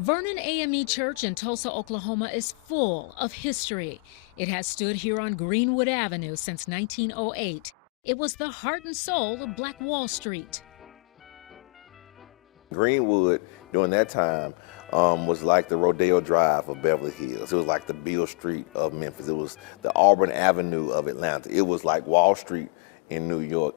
Vernon AME Church in Tulsa, Oklahoma is full of history. It has stood here on Greenwood Avenue since 1908. It was the heart and soul of Black Wall Street. Greenwood during that time was like the Rodeo Drive of Beverly Hills. It was like the Beale Street of Memphis. It was the Auburn Avenue of Atlanta. It was like Wall Street in New York.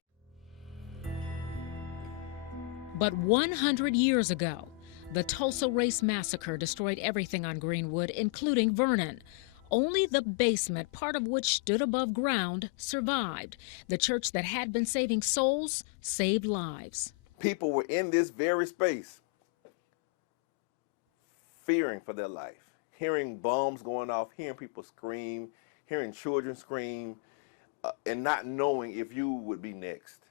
But 100 years ago, the Tulsa Race Massacre destroyed everything on Greenwood, including Vernon. Only the basement, part of which stood above ground, survived. The church that had been saving souls saved lives. People were in this very space, fearing for their life, hearing bombs going off, hearing people scream, hearing children scream, and not knowing if you would be next,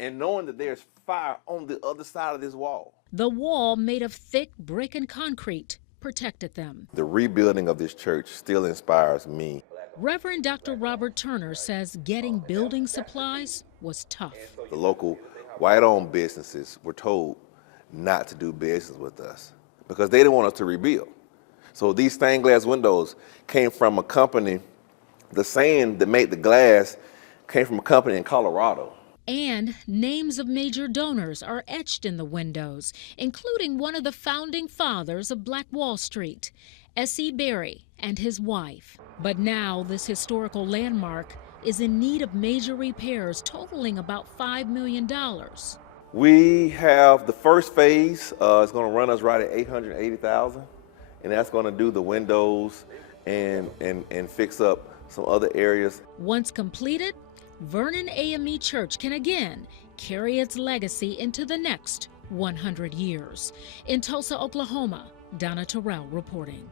and knowing that there's fire on the other side of this wall. The wall, made of thick brick and concrete, protected them. The rebuilding of this church still inspires me. Reverend Dr. Robert Turner says getting building supplies was tough. The local white-owned businesses were told not to do business with us because they didn't want us to rebuild. So these stained glass windows came from a company, the sand that made the glass came from a company in Colorado. And names of major donors are etched in the windows, including one of the founding fathers of Black Wall Street, S.E. Berry, and his wife. But now this historical landmark is in need of major repairs totaling about $5 million. We have the first phase. It's going to run us right at $880,000, and that's going to do the windows and fix up some other areas. Once completed, Vernon AME Church can again carry its legacy into the next 100 years. In Tulsa, Oklahoma, Donna Terrell reporting.